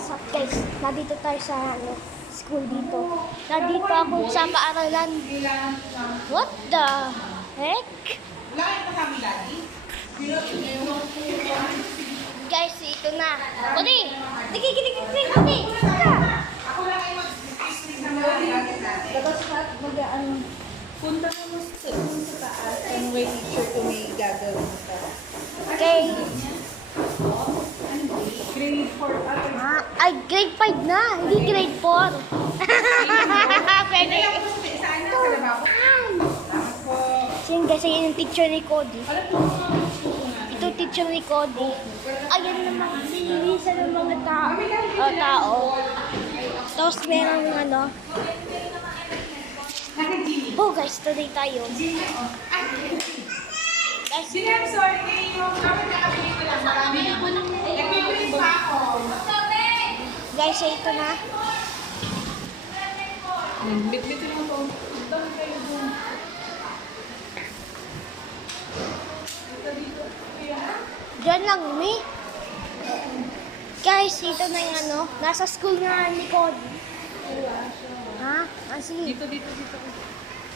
What's up guys? Nandito tayo sa school dito. Nandito ako sa paaralan. What the heck? Guys, ito na. Kuti! Kuti! Tapos punta ka mo sa taas, ang way teacher ko may gagawin ka. Okay. Grade 4 pa. Ay, grade 5 na. Hindi grade 4. Pwede. Saan na sa lababo? Salamat po. Sige guys, ayun yung teacher ni Cody. Ito teacher ni Cody. Ayan naman, sinilisan ng mga tao. Tapos meron ano. Oh guys, today tayo. Guys, I'm sorry kayo yung nakabili ko lang. Marami ako nang nagbibili pa ako. guys, ito na. Bit-bit lang po. Doon kayo doon. Diyan lang, mi. Guys, ito na yung ano. Nasa school na ni Cody. Ha? Ah, sige. Dito.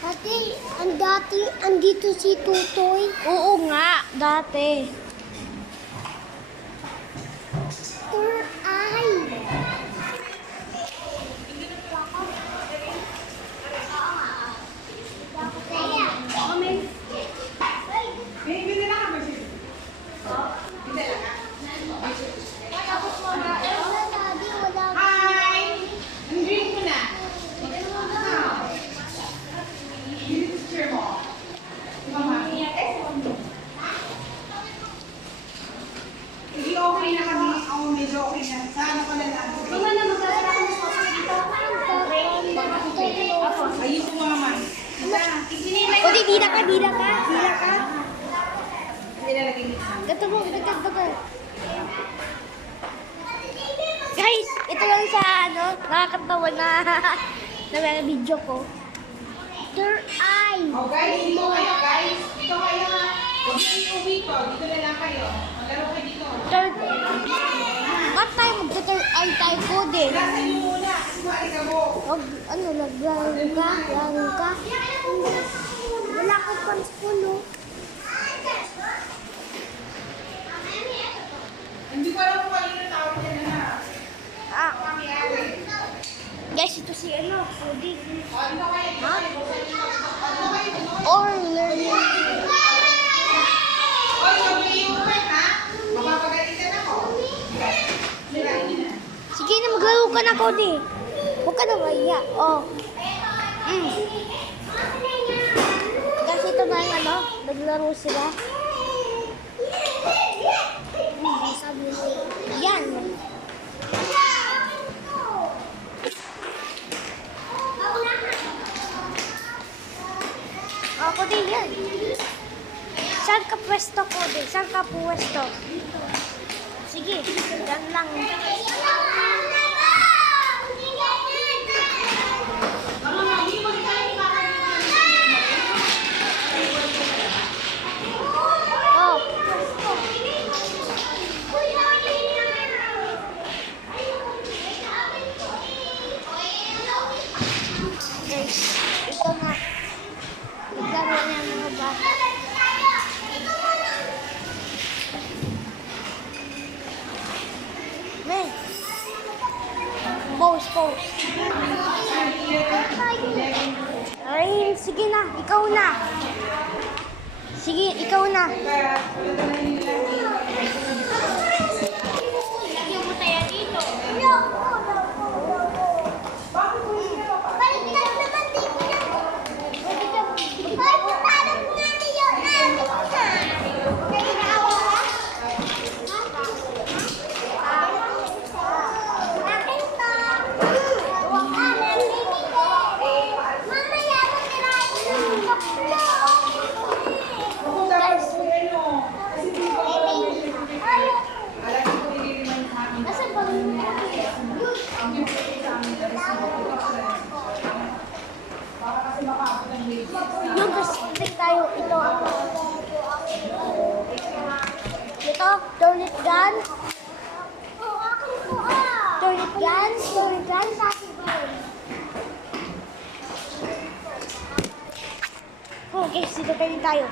Ate, andito si Tutoy. Oo nga, dati. Ay. Bili na kami siya. Bili na ka? Hi! Ang drink mo na. Teacher mo. Mama. Hindi okay na kami. Ako medyo okay na. Saan ako na lang? Mama na magkakita ko Ayun po mga man. O, di na ka. Nilalagay niyo. Gato mo. Guys, ito lang sa ano, nakakatawa na may video ko. Third eye. Oh guys, dito kayo guys. Dito kayo ha. Huwag niyo uwi to. Dito na lang kayo. Maglaro kayo dito. Third. Ba't tayo magta-third eye tayo ko din? Nasa inyo muna. Kasi maikabo. Wag, ano, laro ka? Wala ka pang school, no? Hindi ko alam kung kanino tawag yan na. Ah, Kami ari. guys, ito si ano, Cody. O, dito kayo. Ha? Dito kayo. Or learning. Oy, huwag niyo iuwit ha. Mapapagalitan ako. Sirain niyo na. Sige na, maglaro ka na, Cody. Huwag ka na mahiya. Oh. Guys, ito na yung ano, naglaro sila. Sabi mo, yan. Ako din yan. Saan ka pwesto ko din? Saan ka pwesto? Sige, yan lang. Oh. Guys, ito na. Naglaro niya ang mga bata. Men. Pose. Ay, sige na. Ikaw na. Sige, ikaw na. Lagyan mo tayo dito. Nasaan ba? Yung kasi tayo, ito. Ito, turn it down. Turn Yan, story dyan sa akin doon. Okay, dito tayo.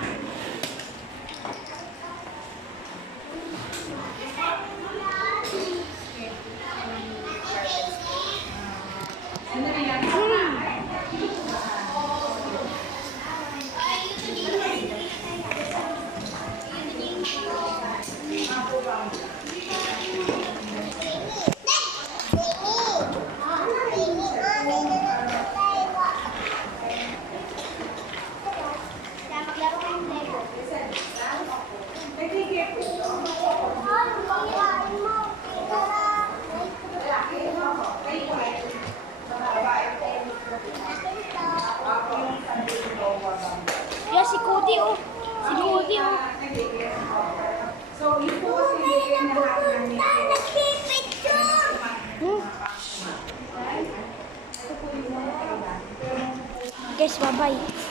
Yeah, si Cody oh. Si Cody oh. So, yun po kasi yung lahat ng Guys, bye-bye.